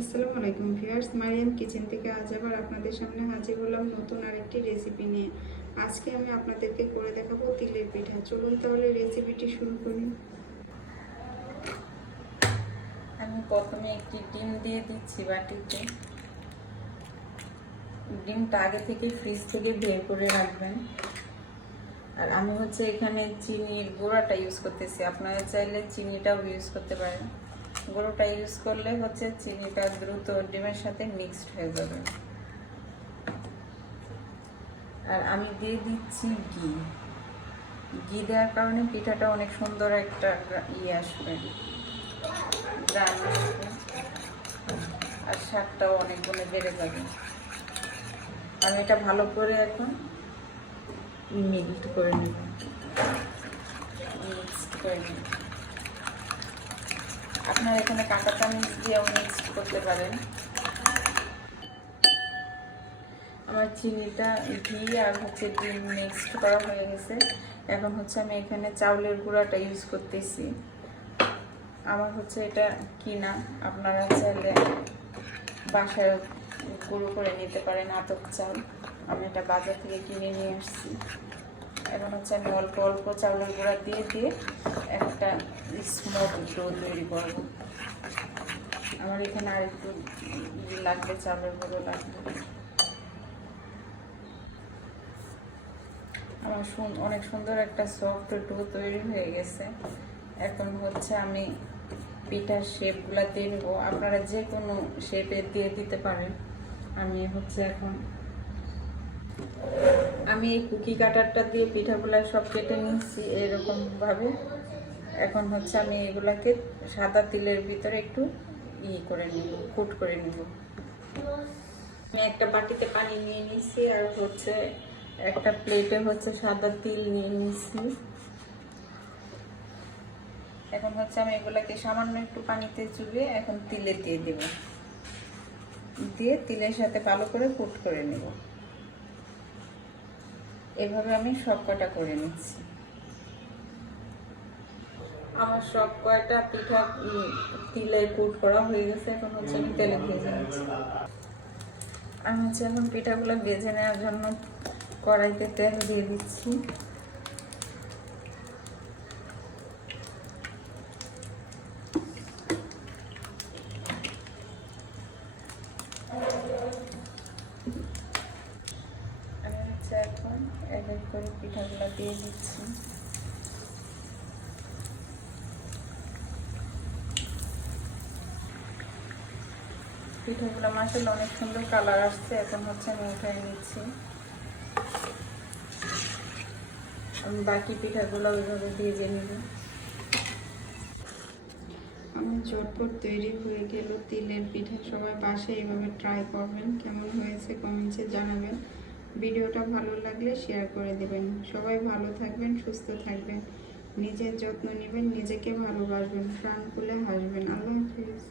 আসসালামু আলাইকুম viewers, Mariam kitchen থেকে আজ আবার আপনাদের সামনে হাজির হলাম নতুন আরেকটি রেসিপি নিয়ে। আজকে আমি আপনাদেরকে করে দেখাবো তিলের পিঠা। চলুন তাহলে রেসিপিটি শুরু করি। আমি প্রথমে একটি ডিম দিয়ে দিচ্ছি বাটিতে। ডিমটা আগে থেকে ফ্রিজ থেকে বের করে রাখবেন। আর আমি এখানে চিনির গুঁড়াটা ইউজ করতেছি, আপনারা চাইলে চিনিটাও ইউজ করতে পারেন। গুঁড়োটা ইউজ করলে চিনিটা দ্রুত ডিমের সাথে মিক্সড হয়ে যাবে। আর আমি দিয়ে দিচ্ছি ঘি। ঘি দেওয়ার কারণে পিঠাটা অনেক সুন্দর একটা আসবে, গ্রান আসবে, আর স্বাদটাও অনেক গুণে বেড়ে যাবে। আমি এটা ভালো করে এখন মিক্সড করে নেব। আপনারা এখানে কাঁচা চামচ দিয়েও মিক্সড করতে পারেন। আমার চিনিটা ঘি আর ডিম মিক্সড করা হয়ে গেছে। এখন আমি এখানে চাউলের গুঁড়াটা ইউজ করতেছি। আমার এটা কিনা, আপনারা চাইলে বাসায় গুঁড়ো করে নিতে পারেন আতপ চাল। আমি এটা বাজার থেকে কিনে নিয়ে আসছি। এখন আমি অল্প অল্প চাউলের গুঁড়া দিয়ে দিয়ে একটা স্মুথ ডো তৈরি করব। আমার এখানে আর একটু লাগবে, চাউলের গুঁড়ো লাগবে। আমার অনেক সুন্দর একটা সফট ডো তৈরি হয়ে গেছে। এখন আমি পিঠার শেপগুলা দিয়ে নেব। আপনারা যে কোনো শেপে দিয়ে দিতে পারেন। আমি এখন এই কুকি কাটারটা দিয়ে পিঠাগুলা সব কেটে নিচ্ছি এরকম ভাবে। এখন আমি এগুলাকে সাদা তিলের ভিতরে একটু করে নিব, কুট করে নিব। আমি একটা বাটিতে পানি নিয়ে নিচ্ছি আর একটা প্লেটে সাদা তিল নিয়ে নিচ্ছি। এখন আমি এগুলাকে সামান্য একটু পানিতে চুবিয়ে এখন তিলে দিয়ে দেব, দিয়ে তিলের সাথে ভালো করে কুট করে নেব। এভাবে আমি সব কয়টা করে নিচ্ছি। আমার সব কয়টা পিঠা তিলে কুট করা হয়ে গেছে। এখন আমি তেলে ভেজে নিচ্ছি। আমি এখন পিঠাগুলো ভেজে নেওয়ার জন্য কড়াইতে তেল দিয়ে দিচ্ছি। আমি এখন এক এক করে পিঠাগুলো দিয়ে দিচ্ছি। পিঠাগুলো মাসাল্লাহ অনেক সুন্দর কালার আসছে। এখন আমি উঠাই নিচ্ছি। আমি বাকি পিঠাগুলো ওইভাবে ভেজে নেব। আমার ঝটপট তৈরি হয়ে গেল তিলের পিঠা। সবাই বাসায় এইভাবে ট্রাই করবেন। কেমন হয়েছে কমেন্টসে জানাবেন। ভিডিওটা ভালো লাগলে শেয়ার করে দেবেন। সবাই ভালো থাকবেন, সুস্থ থাকবেন, নিজের যত্ন নেবেন, নিজেকে ভালোবাসবেন, প্রাণ খুলে হাসবেন। আল্লাহ হাফিজ।